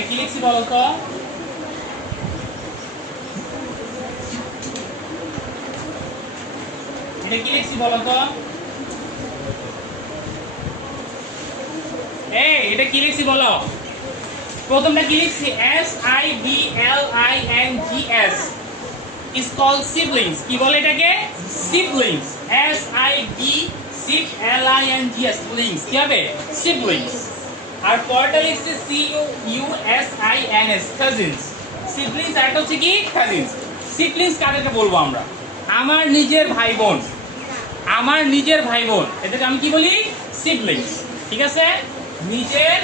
এটা কি লিখছি বলো তো? এটা কি লিখছি বলো তো? এই এটা কি লিখছি বলো? প্রথমটা কি লিখছি? SIBLINGS is called siblings. কি বলে এটাকে? siblings. SIBLINGS siblings কি হবে? siblings. আর পরেরটা লিখছি COUSINS cousins. siblings আর হচ্ছে কি cousins. siblings কাদেরকে বলবো আমরা? আমার নিজের ভাই বোন, আমার নিজের ভাই বোন, এদেরকে আমি কি বলি? siblings. ঠিক আছে? নিজের,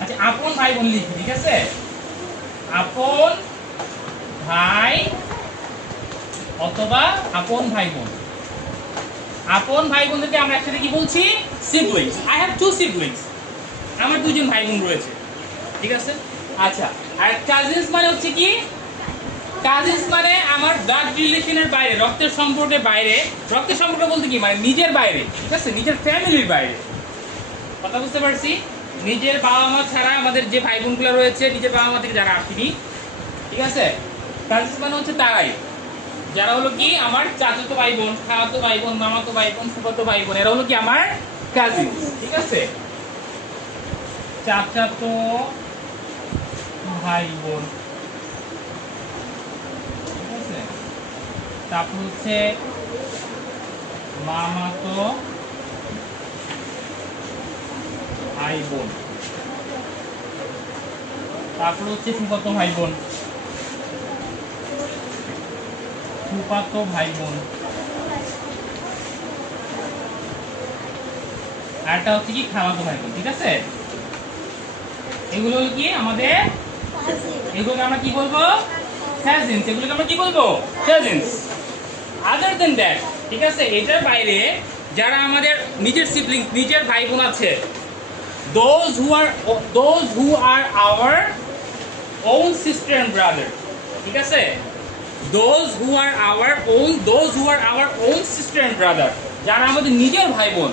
আচ্ছা আপন ভাই বোন লিখি, ঠিক আছে? আপন ভাই অথবা আপন ভাই বোন, আপন ভাই বোনদেরকে আমরা একসাথে কি বলছি? siblings. I have two siblings. আমার দুজন ভাই বোন রয়েছে, ঠিক আছে? আচ্ছা, আর কাজিনস মানে হচ্ছে কি? কাজিনস মানে আমার ব্লাড রিলেশনের বাইরে, রক্তের সম্পর্কের বাইরে। রক্তের সম্পর্ক বলতে কি মানে নিজের বাইরে, ঠিক আছে? নিজের ফ্যামিলির বাইরে। কথা বুঝতে পারছি? নিজের বাবা মা ছাড়া আমাদের যে ভাই বোনগুলো রয়েছে, নিজের বাবা মা থেকে যারা আসেনি, ঠিক আছে? কাজিনস মানে হচ্ছে তারাই, যারা হলো কি আমার চাচাতো ভাই বোন, খালাতো ভাই বোন, মামাতো ভাই বোন, ফুফাতো ভাই বোন, এরা হলো কি আমার কাজিনস, ঠিক আছে? চাচাতো ভাই বোন, ঠিক আছে? তারপর হচ্ছে মামাতো ভাই বোন, তারপর হচ্ছে ফুফাতো ভাই বোন, ফুফাতো ভাই বোন, আর একটা হচ্ছে কি খালাতো ভাই বোন, ঠিক আছে? এগুলো হলো কি আমাদের, এগুলোকে আমরা কি বলবো? কাজিনস। এগুলোকে আমরা কি বলবো? কাজিনস। আদার দেন দ্যাট, ঠিক আছে, এটার বাইরে যারা আমাদের নিজের সিবলিংস, নিজের ভাই বোন আছে, those who are our own sister and brother, ঠিক আছে? those who are our own sister and brother, যারা আমাদের নিজের ভাই বোন,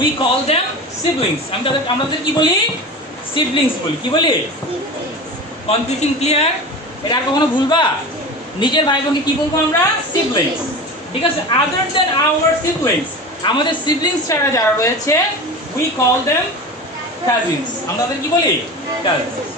we call them siblings. আমরা তাদের কি বলি? siblings বলি। কি বলি? Confusion clear? এটা আর কখনো ভুলবা? নিজের ভাই বোনকে কি বলবো আমরা? siblings, ঠিক আছে? আদার দেন our siblings, আমাদের সিবলিংস ছাড়া যারা রয়েছে, we call them cousins. আমরা তাদের কি বলি? cousins.